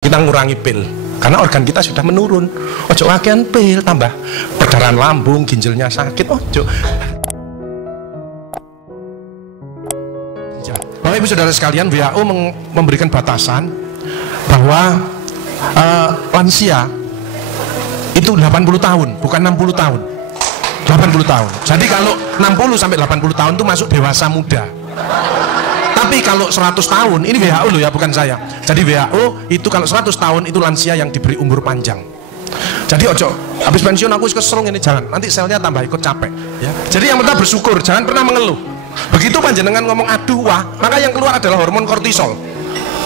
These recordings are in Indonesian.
Kita ngurangi pil karena organ kita sudah menurun. Ojo kakean pil, tambah perdarahan lambung, ginjalnya sakit. Ojo. Bapak Ibu Saudara sekalian, WHO memberikan batasan bahwa lansia itu 80 tahun, bukan 60 tahun. 80 tahun. Jadi kalau 60 sampai 80 tahun itu masuk dewasa muda. Tapi kalau 100 tahun, ini WHO loh ya, bukan saya. Jadi WHO itu kalau 100 tahun itu lansia yang diberi umur panjang. Jadi ojo, habis pensiun aku kesel ini, jangan. Nanti selnya tambah ikut capek. Ya. Jadi yang pertama bersyukur, jangan pernah mengeluh. Begitu panjenengan ngomong aduh wah, maka yang keluar adalah hormon kortisol.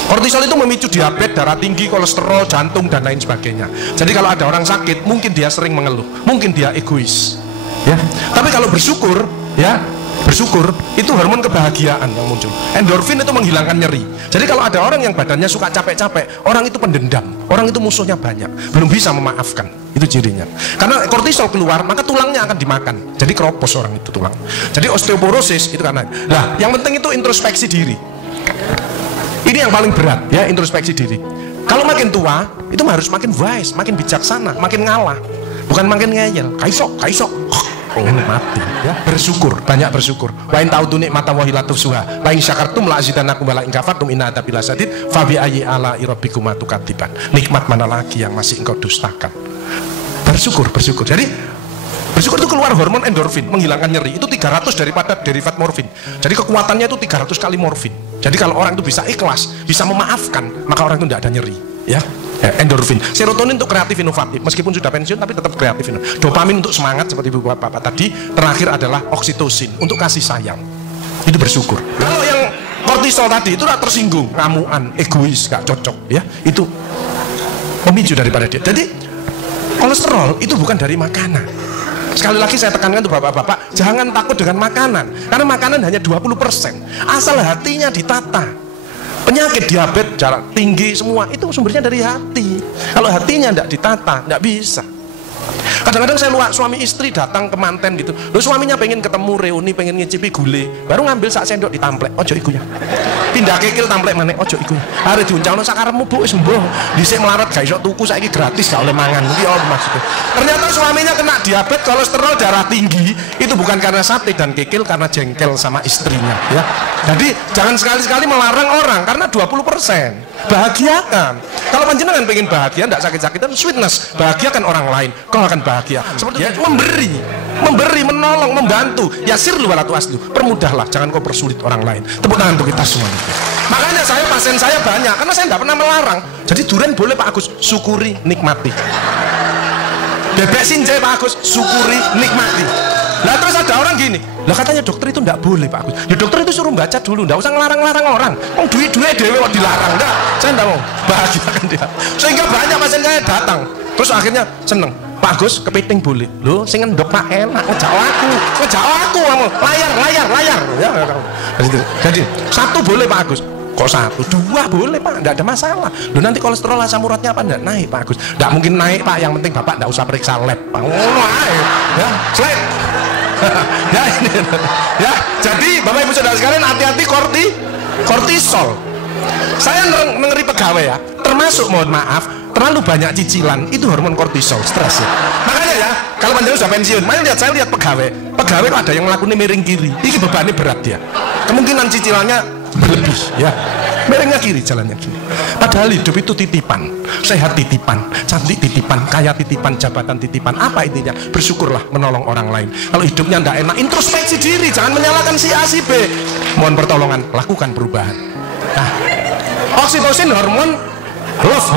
Kortisol itu memicu diabetes, darah tinggi, kolesterol, jantung dan lain sebagainya. Jadi kalau ada orang sakit, mungkin dia sering mengeluh, mungkin dia egois. Ya. Tapi kalau bersyukur, ya. Bersyukur itu hormon kebahagiaan yang muncul. Endorfin itu menghilangkan nyeri. Jadi kalau ada orang yang badannya suka capek-capek, orang itu pendendam, orang itu musuhnya banyak, belum bisa memaafkan. Itu cirinya. Karena kortisol keluar, maka tulangnya akan dimakan. Jadi keropos orang itu tulang. Jadi osteoporosis itu karena. Nah, yang penting itu introspeksi diri. Ini yang paling berat ya, introspeksi diri. Kalau makin tua, itu harus makin wise, makin bijaksana, makin ngalah, bukan makin ngeyel. Kaisok. Mati ya, bersyukur, banyak bersyukur. Wa in ta'udu ni'matallahi la tuhsuha. La in syakartum la azidannakum wa la in kafartum inna adzabi lasyadid. Fa bi ayyi ala'i rabbikum tukadziban. Nikmat mana lagi yang masih engkau dustakan? Bersyukur. Jadi bersyukur itu keluar hormon endorfin, menghilangkan nyeri. Itu 300 daripada derivat morfin. Jadi kekuatannya itu 300 kali morfin. Jadi kalau orang itu bisa ikhlas, bisa memaafkan, maka orang itu tidak ada nyeri, ya. Endorfin, serotonin untuk kreatif inovatif, meskipun sudah pensiun tapi tetap kreatif inovatif. Dopamin untuk semangat seperti ibu bapak tadi. Terakhir adalah oksitosin untuk kasih sayang. Itu bersyukur. Kalau yang kortisol tadi itu tersinggung, ngamuan, egois, gak cocok, ya. Itu pemicu daripada dia. Jadi kolesterol itu bukan dari makanan. Sekali lagi saya tekankan untuk bapak-bapak, jangan takut dengan makanan, karena makanan hanya 20%. Asal hatinya ditata. Penyakit diabetes, darah tinggi semua itu sumbernya dari hati. Kalau hatinya tidak ditata, tidak bisa. Kadang-kadang saya luak suami istri datang ke manten gitu. Lalu suaminya pengen ketemu reuni, pengen ngicipi gule, baru ngambil sak sendok ditamplek. Ojo iku ya. Pindah kekil tamplek maneh, ojo iku. Are diuncalno sakarepmu Bu wis mbuh. Dhisik melarat gak iso tuku, saiki gratis gak oleh mangan. Iki apa maksudnya? Ternyata suaminya kena diabetes, kolesterol, darah tinggi. Itu bukan karena sate dan kekil, karena jengkel sama istrinya, ya. Jadi jangan sekali-sekali melarang orang karena 20%. Bahagiakan. Kalau panjenengan pengen bahagia, tidak sakit-sakitan, sweetness, bahagiakan orang lain, kau akan bahagia. Seperti ya, memberi, menolong, membantu. Yasir lu walatu aslu, permudahlah, jangan kau persulit orang lain. Tepuk tangan untuk kita semua. Makanya pasien saya banyak, karena saya tidak pernah melarang. Jadi durian boleh Pak Agus, syukuri, nikmati. Bebek sinjai Pak Agus, syukuri, nikmati. Lah terus ada orang gini, lah katanya dokter itu enggak boleh Pak Agus. Ya dokter itu suruh baca dulu, enggak usah ngelarang-larang orang. Duit-duit dewe kok dilarang, enggak. Saya enggak mau, bahagiakan dia. Sehingga banyak pasien saya datang, terus akhirnya seneng. Pak Agus, kepiting boleh. Loh, sing ngendok Pak enak, ngejak aku kamu. Layar. Ya, jadi satu boleh Pak Agus. Kok satu, dua boleh Pak, enggak ada masalah. Loh nanti kolesterol asam uratnya apa enggak naik Pak Agus? Enggak mungkin naik Pak, yang penting Bapak enggak usah periksa lab Pak. Ya, slide. Ya ini ya, jadi Bapak Ibu Saudara sekalian hati-hati kortisol. Saya ngeri pegawai ya, termasuk mohon maaf terlalu banyak cicilan itu hormon kortisol, stres ya. Makanya ya, kalau panjenengan sudah pensiun, saya lihat pegawai kok ada yang melakukan miring kiri, ini bebannya berat dia, kemungkinan cicilannya berlebih ya, miringnya kiri, jalannya kiri. Padahal hidup itu titipan, sehat titipan, cantik titipan, kaya titipan, jabatan titipan. Apa intinya? Bersyukurlah, menolong orang lain. Kalau hidupnya tidak enak, introspeksi diri, jangan menyalahkan si A si B. Mohon pertolongan, lakukan perubahan. Nah, oksitosin hormon love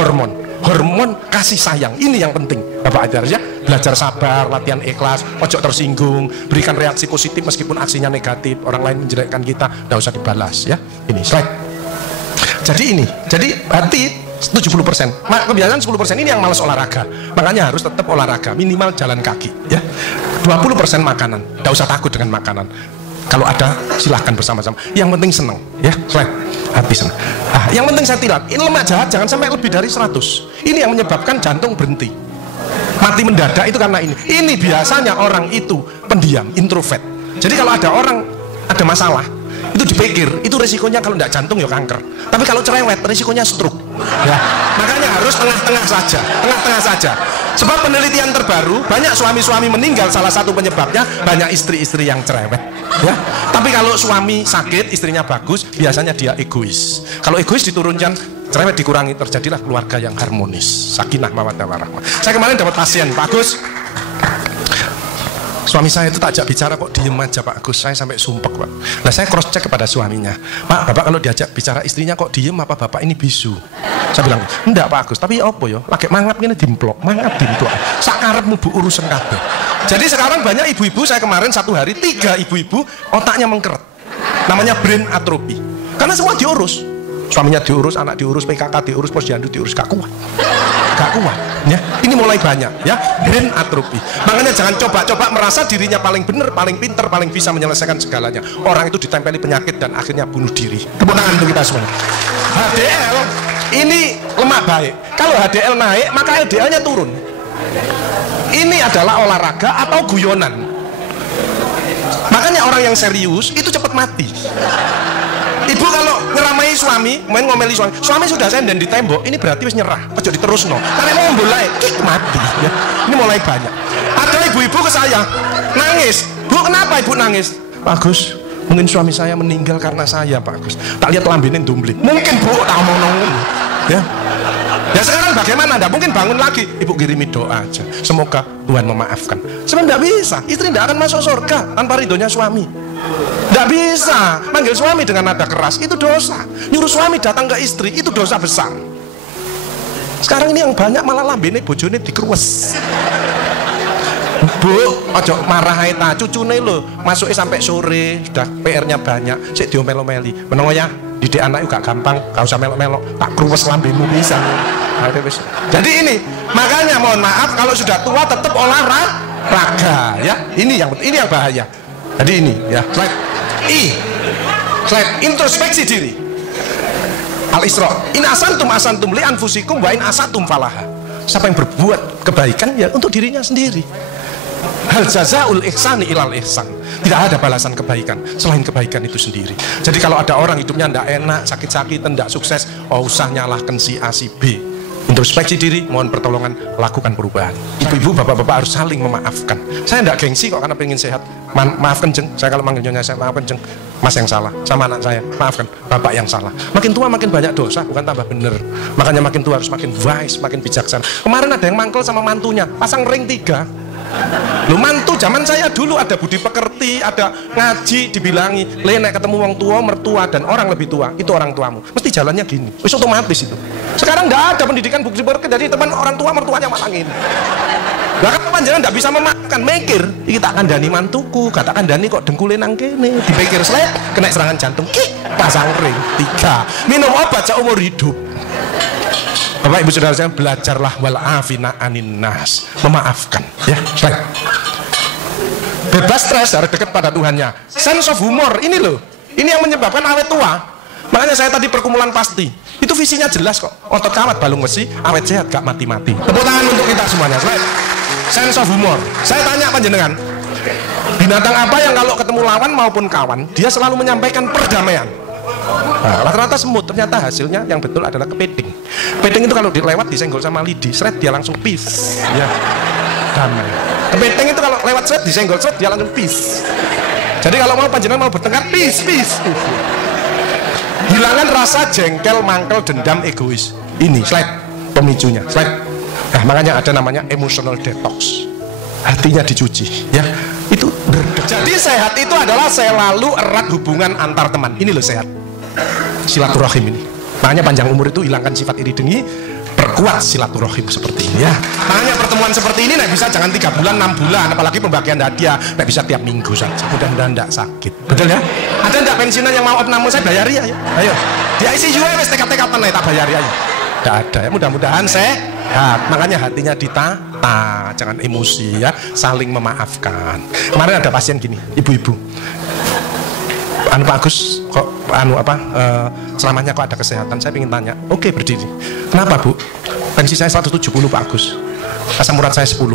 hormon kasih sayang. Ini yang penting Bapak ajar ya, belajar sabar, latihan ikhlas, ojo tersinggung, berikan reaksi positif meskipun aksinya negatif, orang lain menjelekkan kita, tidak usah dibalas ya. Ini slide. Jadi hati 70%, kebiasaan 10%. Ini yang malas olahraga, makanya harus tetap olahraga, minimal jalan kaki ya. 20% makanan, tidak usah takut dengan makanan. Kalau ada silahkan bersama-sama, yang penting senang ya. Slide. Hati senang. Yang penting saya tilat, ini lemak jahat jangan sampai lebih dari 100. Ini yang menyebabkan jantung berhenti, mati mendadak itu karena ini. Ini biasanya orang itu pendiam, introvert. Jadi kalau ada orang ada masalah, itu dipikir itu resikonya kalau tidak jantung ya kanker, tapi kalau cerewet resikonya stroke. Ya, makanya harus tengah-tengah saja, tengah-tengah saja. Sebab penelitian terbaru, banyak suami-suami meninggal, salah satu penyebabnya banyak istri-istri yang cerewet. Ya, tapi kalau suami sakit, istrinya bagus, biasanya dia egois. Kalau egois diturunkan, cerewet dikurangi, terjadilah keluarga yang harmonis, sakinah mawaddah warahmah. Saya kemarin dapat pasien, Pak Agus, suami saya itu tak ajak bicara kok diem aja Pak Agus, saya sampai sumpek Pak. Nah saya cross check kepada suaminya, Pak, Bapak kalau diajak bicara istrinya kok diem, apa Bapak ini bisu? Saya bilang, enggak Pak Agus, tapi apa ya, lagi mangap ini dimplok, mangap dimplok, sakarepmu bu urusan kabeh. Jadi sekarang banyak ibu-ibu, saya kemarin satu hari 3 ibu-ibu otaknya mengkeret, namanya brain atrophy, karena semua diurus, suaminya diurus, anak diurus, PKK diurus, posyandu diurus, gak kuat ya. Ini mulai banyak ya, brain atrophy. Makanya jangan coba-coba merasa dirinya paling benar, paling pinter, paling bisa menyelesaikan segalanya. Orang itu ditempeli penyakit dan akhirnya bunuh diri. Tepuk tangan untuk kita semua. HDL ini lemak baik. Kalau HDL naik maka LDL-nya turun. Ini adalah olahraga atau guyonan. Makanya orang yang serius itu cepat mati. Ibu kalau ngeramai suami, main ngomeli suami sudah senden di tembok, ini berarti wis nyerah, ojo diterusno. Karena mau mulai kik mati ya. Ini mulai banyak. Ada ibu-ibu ke saya nangis, Bu kenapa ibu nangis? Pak Gus, mungkin suami saya meninggal karena saya Pak Gus. Tak lihat lambene dumbli. Mungkin Bu, tak mau nongol ya. Ya sekarang bagaimana? Nggak mungkin bangun lagi. Ibu kirimi doa aja. Semoga Tuhan memaafkan. Sebenarnya nggak bisa. Istri nggak akan masuk surga tanpa ridhonya suami. Nggak bisa. Manggil suami dengan nada keras itu dosa. Nyuruh suami datang ke istri itu dosa besar. Sekarang ini yang banyak malah lambene bojone dikeruwes. Bu, ojo marah ae ta, cucune lho, masuke sampai sore, sudah PR-nya banyak, sik diomel-omeli. Menengo ya, didik anak gak gampang, gak usah melok-melok, tak kruwes lambemu bisa. Jadi ini, makanya mohon maaf kalau sudah tua tetap olahraga ya. Ini yang bahaya. Jadi ini ya, slide introspeksi diri. Al-Isra. In asantum li anfusikum wa in asatum falaha. Siapa yang berbuat kebaikan ya untuk dirinya sendiri. Hal jazaul ihsani ilal ihsan. Tidak ada balasan kebaikan selain kebaikan itu sendiri. Jadi kalau ada orang hidupnya tidak enak, sakit-sakitan, tidak sukses, oh usah nyalahkan si A si B. Introspeksi diri, mohon pertolongan, lakukan perubahan. Ibu-ibu, bapak-bapak harus saling memaafkan. Saya tidak gengsi kok karena pengen sehat. Maafkan jeng, saya kalau manggil nyonya saya maafkan jeng, mas yang salah, sama anak saya maafkan, bapak yang salah. Makin tua makin banyak dosa, bukan tambah bener. Makanya makin tua harus makin wise, makin bijaksana. Kemarin ada yang mangkel sama mantunya, pasang ring 3. Lu mantu zaman saya dulu ada budi pekerti, ada ngaji, dibilangi, le nek ketemu wong tua, mertua dan orang lebih tua, itu orang tuamu. Mesti jalannya gini, wis otomatis itu. Sekarang nggak ada pendidikan budi pekerti dari teman orang tua mertuanya malangin. Bahkan panjenengan nggak bisa memakan, mikir, iki tak kandhani mantuku, gak tak kandhani kok dengkule nang kene, dipikir slek, kena serangan jantung, pasang ring 3, minum obat seumur hidup. Bapak ibu saudara saya, belajarlah wal afina anin nas, memaafkan ya. Bebas stres, harus dekat pada Tuhannya. Sense of humor ini loh, ini yang menyebabkan awet tua. Makanya saya tadi perkumpulan pasti itu visinya jelas kok, otot kawat balung besi, awet sehat gak mati-mati. Tepuk tangan untuk kita semuanya. Sense of humor. Saya tanya panjenengan, binatang apa yang kalau ketemu lawan maupun kawan dia selalu menyampaikan perdamaian? Nah, rata-rata semut, ternyata hasilnya yang betul adalah kepiting. Kepiting itu kalau dilewat disenggol sama lidi, seret dia langsung peace ya, damai. Kepiting itu kalau lewat seret disenggol seret dia langsung peace. Jadi kalau mau panjenengan mau bertengkar, peace. Hilangkan rasa jengkel, mangkel, dendam, egois. Ini slide pemicunya, slide. Nah makanya ada namanya emotional detox, hatinya dicuci ya. Itu jadi sehat itu adalah selalu erat hubungan antar teman. Ini loh sehat, silaturahim ini. Makanya panjang umur itu hilangkan sifat iri dengki, perkuat silaturahim seperti ini ya. Makanya pertemuan seperti ini nek bisa jangan 3 bulan 6 bulan, apalagi pembagian hadiah nek bisa tiap minggu saja. Mudah-mudahan tidak sakit, betul ya. Ada ndak pensiunan yang mau opname saya bayari ya? Ayo di ICU wes tekad-tekatan tak bayari aja. Tidak ada ya, mudah-mudahan sehat. Makanya hatinya ditata, jangan emosi ya, saling memaafkan. Kemarin ada pasien gini, ibu-ibu, Pak Agus kok selamanya kok ada kesehatan. Saya ingin tanya, oke berdiri. Kenapa Bu? Pensi saya 170 Pak Agus, asam urat saya 10.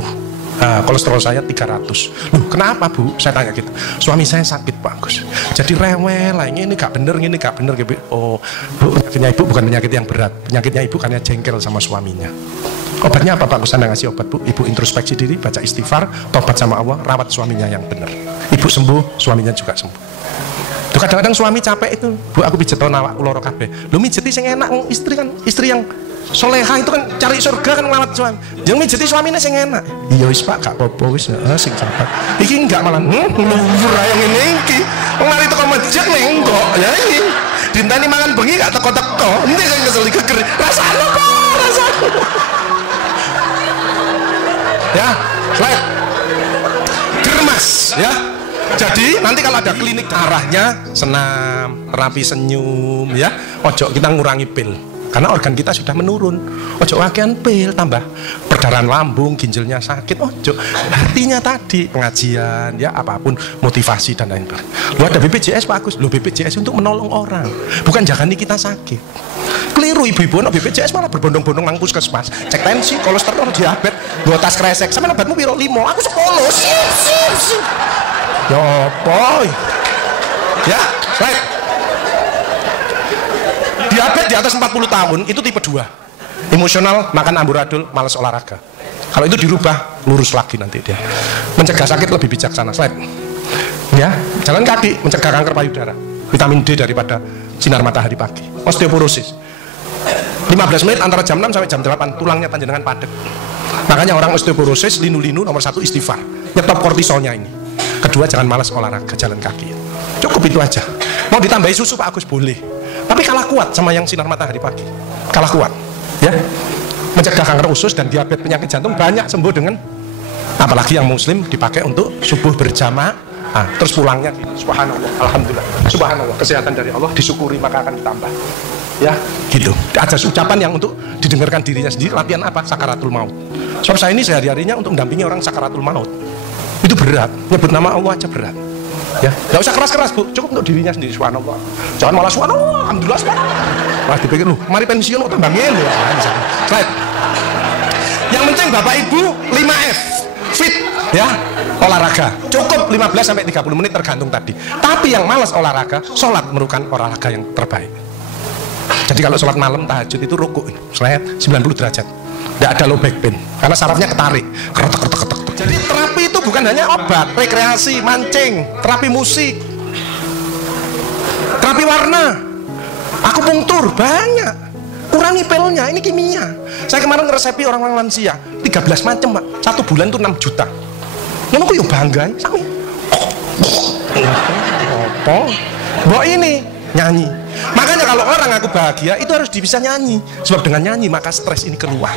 Kolesterol saya 300. Loh kenapa Bu? Saya tanya gitu. Suami saya sakit Pak Agus, jadi rewel lah, ini gak bener, ini gak bener gitu. Oh Bu, penyakitnya Ibu bukan penyakit yang berat, penyakitnya Ibu karena jengkel sama suaminya. Obatnya apa Pak Agus? Saya ngasih obat Bu. Ibu introspeksi diri, baca istighfar, tobat sama Allah, rawat suaminya yang benar. Ibu sembuh, suaminya juga sembuh. Tuh kadang-kadang suami capek itu, Bu aku pijet awak loro kabeh. Lu mijeti sing enak, istri kan, istri yang soleha itu kan cari surga kan ngelawat suami. Yang mijeti suaminya sing enak. Iya wis Pak, gak apa-apa wis, sing sabar. Iki enggak malah ngeluyur ae ngene iki. Wong mari teko masjid nenggok. Ya iki. Dintani mangan bengi gak teko-teko. Endi sing kesel geger. Rasane kok, rasane. Ya, slide. Germas ya. Jadi nanti kalau ada klinik darahnya senam, terapi senyum ya, ojo kita ngurangi pil karena organ kita sudah menurun. Ojo wakian pil tambah perdarahan lambung, ginjalnya sakit. Ojo, artinya tadi pengajian ya, apapun motivasi dan lain-lain. Lu ada BPJS Pak Agus, lu BPJS untuk menolong orang, bukan jagani kita sakit. Keliru ibu-ibu no BPJS malah berbondong-bondong nang puskesmas, cek tensi, kolesterol, diabetes, bawa tas kresek, sama obatmu piro 5, aku 10. Ya boy. Ya, slide. Diabetes di atas 40 tahun itu tipe 2. Emosional, makan amburadul, malas olahraga. Kalau itu dirubah, lurus lagi nanti dia. Mencegah sakit lebih bijaksana. Slide. Ya, jalan kaki mencegah kanker payudara. Vitamin D daripada sinar matahari pagi. Osteoporosis. 15 menit antara jam 6 sampai jam 8 tulangnya panjenengan padat. Makanya orang osteoporosis linu-linu nomor 1 istighfar. Nyetop kortisolnya ini. Kedua, jangan malas olahraga, jalan kaki. Cukup itu aja. Mau ditambahi susu Pak Agus boleh, tapi kalah kuat sama yang sinar matahari pagi. Kalah kuat ya. Mencegah kanker usus dan diabetes, penyakit jantung banyak sembuh dengan, apalagi yang muslim dipakai untuk subuh berjamaah. Terus pulangnya subhanallah, alhamdulillah, subhanallah, kesehatan dari Allah disyukuri maka akan ditambah ya gitu. Ada ucapan yang untuk didengarkan dirinya sendiri. Latihan apa? Sakaratul maut. Sebab saya ini sehari-harinya untuk mendampingi orang sakaratul maut. Itu berat, nyebut nama Allah aja berat ya, gak usah keras-keras Bu, cukup untuk dirinya sendiri. Subhanallah, jangan malah subhanallah, alhamdulillah, subhanallah. Malah dipikir lu, mari pensiun kok tambah ngene ya. Slide. Yang penting Bapak Ibu 5F fit ya, olahraga cukup 15 sampai 30 menit tergantung tadi. Tapi yang malas olahraga, sholat merupakan olahraga yang terbaik. Jadi kalau sholat malam tahajud itu rukuk slide 90 derajat, tidak ada low back pain karena sarafnya ketarik. Keretek. Jadi terapi itu bukan hanya obat, rekreasi, mancing, terapi musik, terapi warna, akupunktur, banyak. Kurangi pilnya, ini kimia. Saya kemarin ngeresepi orang-orang lansia 13 macam Pak, 1 bulan itu 6 juta. Ngono aku yuk bangga sami. Apa? Mbok ini nyanyi. Makanya kalau orang aku bahagia itu harus bisa nyanyi. Sebab dengan nyanyi maka stres ini keluar.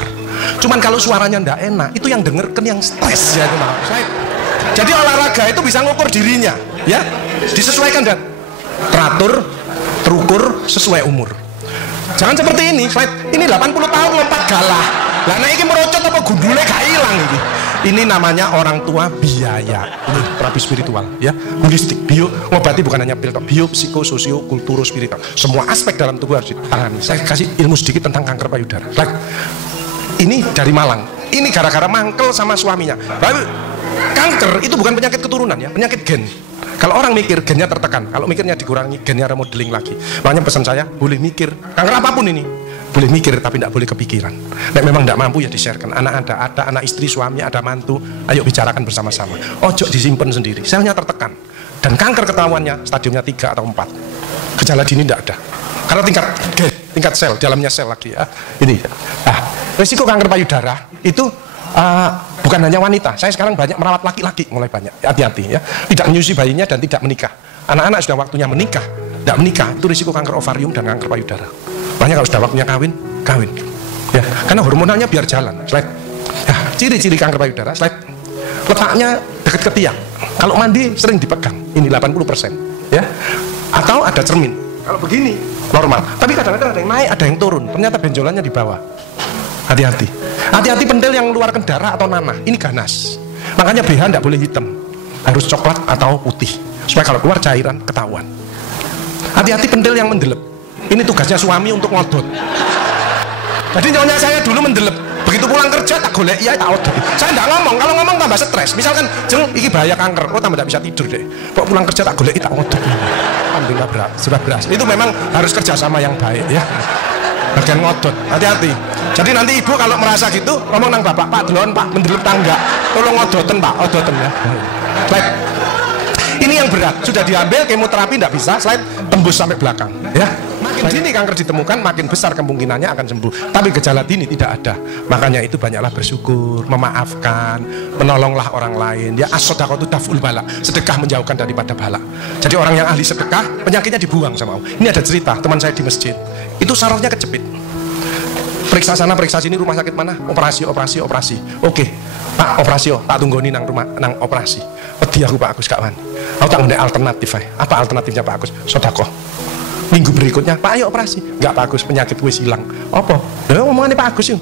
Cuman kalau suaranya ndak enak, itu yang denger kan yang stres ya itu maaf. Jadi olahraga itu bisa ngukur dirinya, ya. Disesuaikan dan terukur sesuai umur. Jangan seperti ini, ini 80 tahun lompat galah. Lah nek iki merocot apa gundule gak ilang iki. Ini namanya orang tua biaya. Ini terapi spiritual ya, holistik, bio, ngobati bukan hanya pil, bio, psiko, sosio, kulturo, spiritual. Semua aspek dalam tubuh harus ditangani. Saya kasih ilmu sedikit tentang kanker payudara. Ini dari Malang. Ini gara-gara mangkel sama suaminya. Lalu kanker itu bukan penyakit keturunan ya, penyakit gen. Kalau orang mikir gennya tertekan, kalau mikirnya dikurangi gennya remodeling lagi. Makanya pesan saya boleh mikir, kanker apapun ini boleh mikir tapi tidak boleh kepikiran. Nek memang tidak mampu ya di-sharekan. Anak ada anak istri, suami, ada mantu. Ayo bicarakan bersama-sama. Ojo disimpan sendiri. Selnya tertekan. Dan kanker ketahuannya stadiumnya 3 atau 4. Gejala dini tidak ada. Karena tingkat sel, dalamnya sel lagi ya. Ini. Risiko kanker payudara itu bukan hanya wanita. Saya sekarang banyak merawat laki-laki, mulai banyak. Hati-hati ya. Tidak menyusui bayinya dan tidak menikah. Anak-anak sudah waktunya menikah, tidak menikah itu risiko kanker ovarium dan kanker payudara. Makanya kalau sudah waktunya kawin ya, karena hormonalnya biar jalan. Slide. Ya, ciri-ciri kanker payudara, slide. Letaknya dekat ke tiang, kalau mandi sering dipegang, ini 80% ya, atau ada cermin. Kalau begini normal, tapi kadang-kadang ada yang naik, ada yang turun, ternyata benjolannya di bawah. Hati-hati, hati-hati pentil yang mengeluarkan darah atau nanah, ini ganas. Makanya BH tidak boleh hitam, harus coklat atau putih, supaya kalau keluar cairan ketahuan. Hati-hati pentil yang mendelep. Ini tugasnya suami untuk ngodot. Jadi nyonya saya dulu mendelep, begitu pulang kerja tak golek iya tak odo. Saya enggak ngomong, kalau ngomong tambah stres. Misalkan jeng iki bahaya kanker, oh tambah tidak bisa tidur deh. Kok pulang kerja tak golek tak odo. Alhamdulillah sudah berhasil. Itu memang harus kerjasama yang baik ya. Bagian ngodot, hati-hati. Jadi nanti ibu kalau merasa gitu ngomong nang bapak, Pak delon Pak mendelep tangga, tolong ngodoten Pak, odoten ya. Baik. Ini yang berat, sudah diambil kemoterapi tidak bisa, selain tembus sampai belakang ya. Makin dini kanker ditemukan, makin besar kemungkinannya akan sembuh. Tapi gejala dini tidak ada. Makanya itu banyaklah bersyukur, memaafkan, menolonglah orang lain. Ya as-shadaqatu daf'ul bala, sedekah menjauhkan daripada bala. Jadi orang yang ahli sedekah, penyakitnya dibuang sama Allah. Ini ada cerita, teman saya di masjid, itu sarafnya kejepit. Periksa sana, periksa sini, rumah sakit mana? Operasi. Oke, Pak, operasi, tak tunggoni nang rumah, nang operasi. Wedi aku Pak Agus gak wani. Aku tak ngene alternatif ae. Apa alternatifnya Pak Agus? Sedekah. Minggu berikutnya, Pak ayo operasi. Enggak Pak Agus, penyakit wis hilang. Apa? Lha omongannya Pak Agus yuk.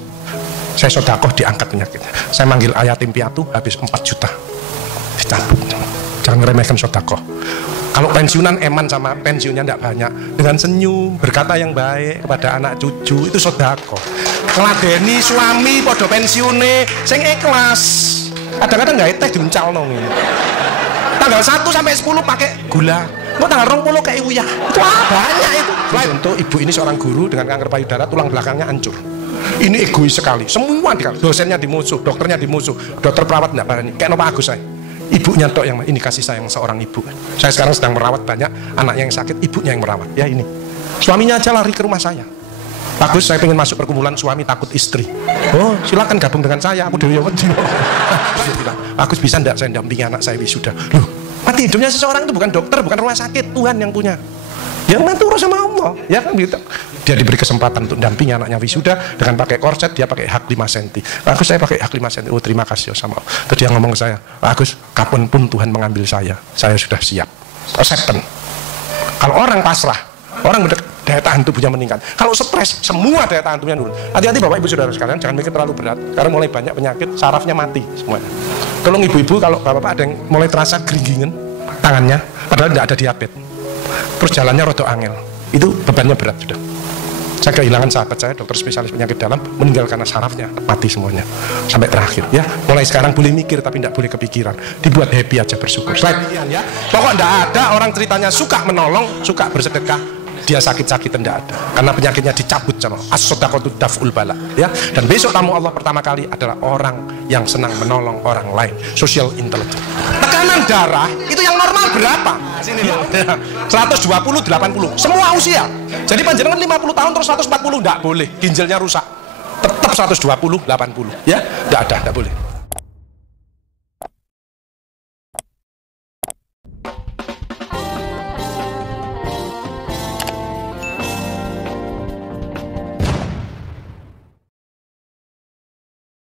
Saya sedekah diangkat penyakitnya. Saya manggil yatim piatu habis 4 juta. Dicabut. Jangan ngeremehkan sedekah. Kalau pensiunan eman sama pensiunnya tidak banyak, dengan senyum berkata yang baik kepada anak cucu itu sedekah. Ngladeni suami podo pensiune sing ikhlas. Kadang-kadang nggak teh diuncalno ngene. Tanggal 1 sampai 10 pakai gula. Kok tanggal 20 kayak uyah. Itu banyak itu. Contoh ibu ini seorang guru dengan kanker payudara, tulang belakangnya hancur. Ini egois sekali. Semua dosennya dimusuh, dokternya dimusuh, dokter perawat tidak berani. Kayak Pak Agus saya. Ibunya tok yang ini kasih sayang seorang ibu. Saya sekarang sedang merawat banyak anak yang sakit, ibunya yang merawat. Ya ini. Suaminya aja lari ke rumah saya. Bagus, saya pengen masuk perkumpulan suami takut istri. Oh, silakan gabung dengan saya. Aku dewi wedi. Bagus, bisa enggak saya dampingi anak saya wisuda? Loh, mati hidupnya seseorang itu bukan dokter, bukan rumah sakit, Tuhan yang punya. Yang ngatur sama Allah, ya kan gitu. Dia diberi kesempatan untuk dampingi anaknya wisuda dengan pakai korset, dia pakai hak 5 cm. Bagus, saya pakai hak 5 cm. Oh, terima kasih sama Allah. Terus dia ngomong ke saya, Bagus, kapanpun Tuhan mengambil saya sudah siap. Acceptance. Kalau orang pasrah, orang daya tahan tubuhnya meningkat. Kalau stres, semua daya tahan tubuhnya turun. Hati-hati Bapak Ibu Saudara sekalian, jangan mikir terlalu berat. Karena mulai banyak penyakit, sarafnya mati semuanya. Tolong ibu-ibu, kalau Bapak-Bapak ada yang mulai terasa geringgingan tangannya, padahal tidak ada diabetes. Terus jalannya rodo angel. Itu bebannya berat sudah. Saya kehilangan sahabat saya, dokter spesialis penyakit dalam, meninggal karena sarafnya mati semuanya sampai terakhir. Ya, mulai sekarang boleh mikir tapi tidak boleh kepikiran. Dibuat happy aja, bersyukur. Slide. Ya. Pokok tidak ada orang ceritanya suka menolong, suka bersedekah, dia sakit-sakit tidak ada. Karena penyakitnya dicabut sama as-shadaqatu daf'ul bala. Ya. Dan besok tamu Allah pertama kali adalah orang yang senang menolong orang lain. Social intelligence. Tekanan darah itu yang normal berapa? 120, 80, semua usia. Jadi panjenengan 50 tahun terus 140 enggak boleh, ginjalnya rusak. Tetap 120, 80 ya, enggak boleh.